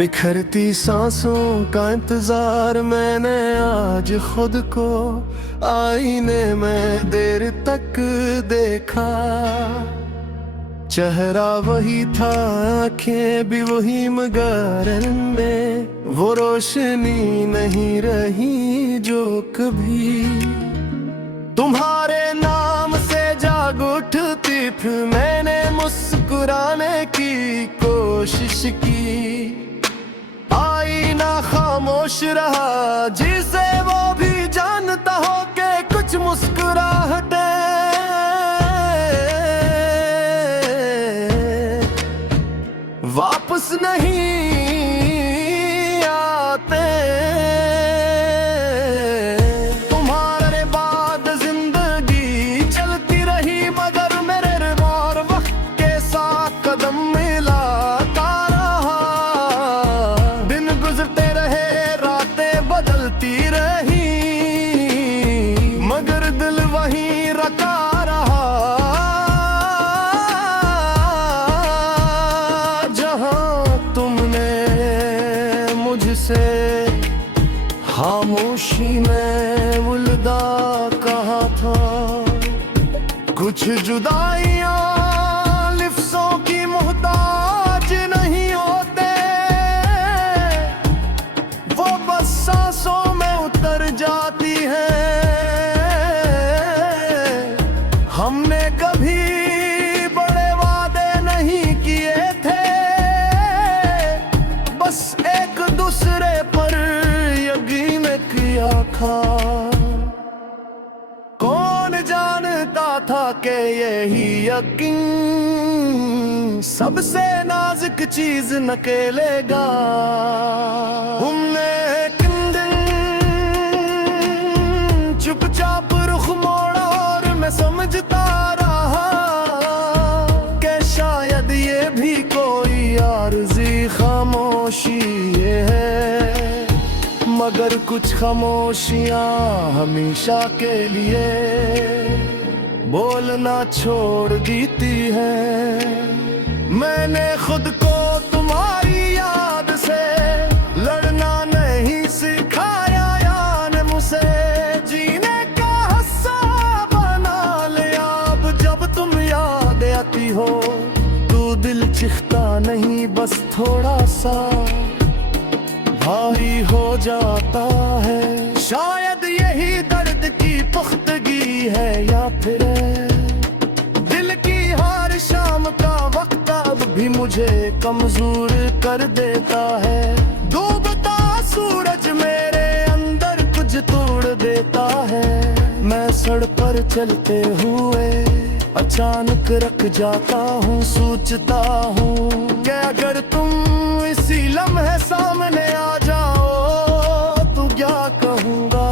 बिखरती सांसों का इंतजार मैंने आज खुद को आईने में देर तक देखा। चेहरा वही था, आंखें भी वही, मगर इनमें वो रोशनी नहीं रही जो कभी तुम्हारे नाम से जाग उठती थी। मैंने मुस्कुराने की कोशिश की, आईना खामोश रहा जिसे वो भी जानता हो कि कुछ मुस्कुराहटे वापस नहीं आते। तुम्हारे बाद जिंदगी चलती रही, मगर मेरे और वक्त के साथ कदम मिलाता रहा। दिन गुजरते रहे, रातें बदलती रही, मगर दिल वहीं रखा रहा जहां तुमने मुझसे खामोशी में उलदा कहा था। कुछ जुदाइयां लिफ्ज़ों की मोहताज नहीं होते, वो बस सांसों में उतर जाती है। हमने कभी बड़े वादे नहीं किए थे, बस एक दूसरे पर यकीन किया था। कौन जानता था कि यही यकीन सबसे नाजुक चीज नकेलेगा। हमने एक दिन चुपचाप रुख मोड़ा और मैं समझता रहा कि शायद ये भी कोई आरज़ी खामोशी है, मगर कुछ खामोशियां हमेशा के लिए बोलना छोड़ देती है। मैंने खुद को तुम्हारी याद से लड़ना नहीं सिखाया, यार मुझसे जीने का हिस्सा बना लिया। अब जब तुम याद आती हो तो दिल चिखता नहीं, बस थोड़ा सा भारी हो जाता है। शायद यही दर्द की पुख्तगी है, या फिर दिल की हर शाम का वक्त अब भी मुझे कमजोर कर देता है। डूबता सूरज मेरे अंदर कुछ तोड़ देता है। मैं सड़क पर चलते हुए अचानक रख जाता हूँ, सोचता हूँ कि अगर तुम इसी लम्हे सामने आ जाओ तो क्या कहूँगा।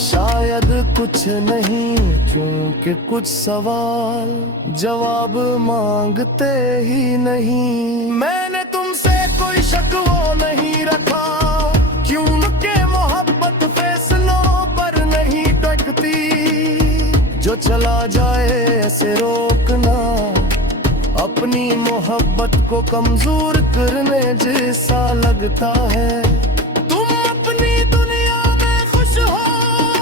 शायद कुछ नहीं, क्योंकि कुछ सवाल जवाब मांगते ही नहीं। मैंने तुमसे कोई शक वो नहीं रखा, क्योंकि मोहब्बत फैसलों पर नहीं टकती। जो चला जाए ऐसे रोकना अपनी मोहब्बत को कमजोर करने जैसा लगता है। तुम अपनी दुनिया में खुश हो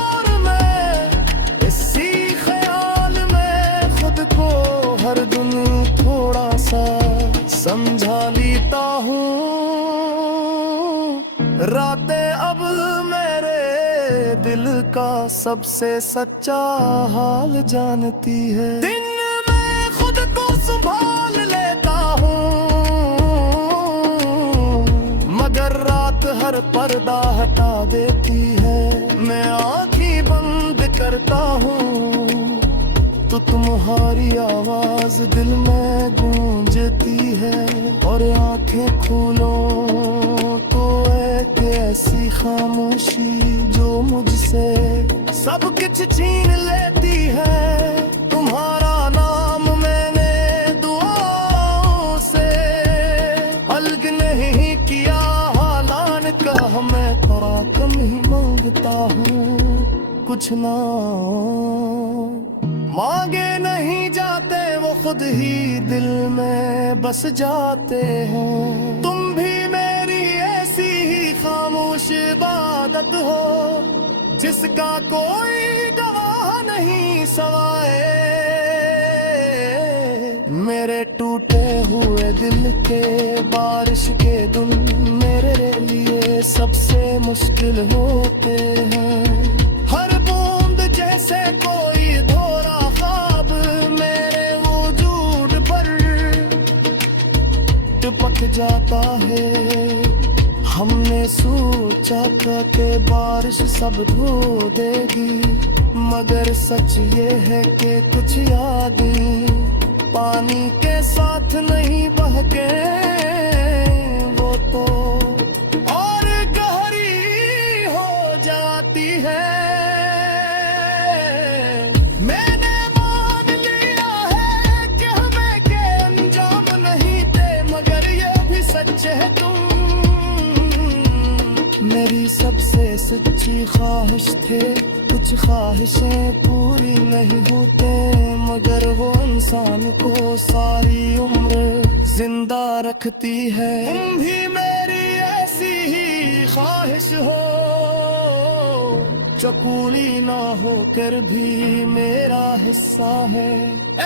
और मैं इसी ख्याल में खुद को हर दिन थोड़ा सा समझा लेता हूँ। रातें अब मेरे दिल का सबसे सच्चा हाल जानती है। दिन में खुद को संभाल लेता हूँ, मगर रात हर पर्दा हटा देती है। मैं आँखें बंद करता हूँ तो तुम्हारी आवाज दिल में गूंजती है, और आँखें खोलो तो एक ऐसी खामोशी जो मुझसे सब कुछ छीन लेती है। तुम्हारा नाम मैंने दुआओं से अलग नहीं किया, हालान का मैं तराकम ही मांगता हूँ। कुछ ना मांगे नहीं जाते, वो खुद ही दिल में बस जाते हैं। तुम भी मेरी खामोश इबादत हो जिसका कोई गवाह नहीं सवाए। मेरे टूटे हुए दिल के बारिश के दिन मेरे लिए सबसे मुश्किल होते हैं। हर बूंद जैसे कोई धोरा ख्वाब मेरे वजूद पर टपक जाता है। हमने सोचा था कि बारिश सब धो देगी, मगर सच ये है कि कुछ यादें पानी के साथ नहीं बहके वो तो और गहरी हो जाती है। मैंने मान लिया है कि हमें के अंजाम नहीं थे, मगर ये भी सच है तुम मेरी सबसे सच्ची ख्वाहिश थे। कुछ ख्वाहिशें पूरी नहीं होते, मगर वो इंसान को सारी उम्र जिंदा रखती है। तुम भी मेरी ऐसी ही ख्वाहिश हो, चकूली ना होकर भी मेरा हिस्सा है।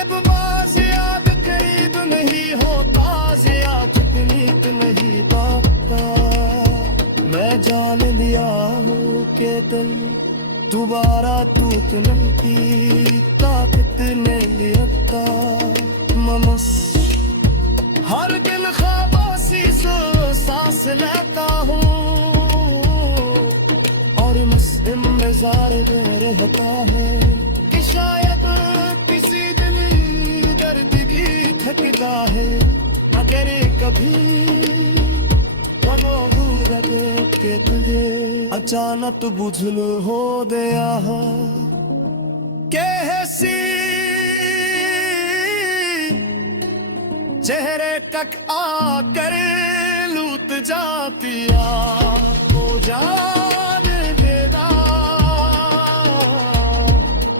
अब बाज़ियात करीब नहीं होता, ज़ियात तकलीफ नहीं बाता। मैं जान लिया हूँ कि दिल दोबारा टूटने की ताकत नहीं रखता। ममस हर दिन खामोशी से सांस लेता हूँ और बस इंतजार में रहता है कि शायद किसी दिन दर्द भी थकता है। मगर कभी के तुझे अचानक बुझल हो गया कैसी चेहरे तक आकर लूट जाती हो जान देदा।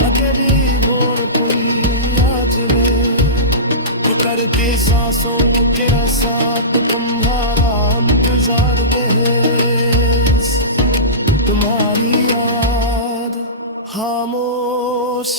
अगली भोर कोई आज में करती सांसों के साथ तुम्हारा इंतजार तुम्हारी याद खामोश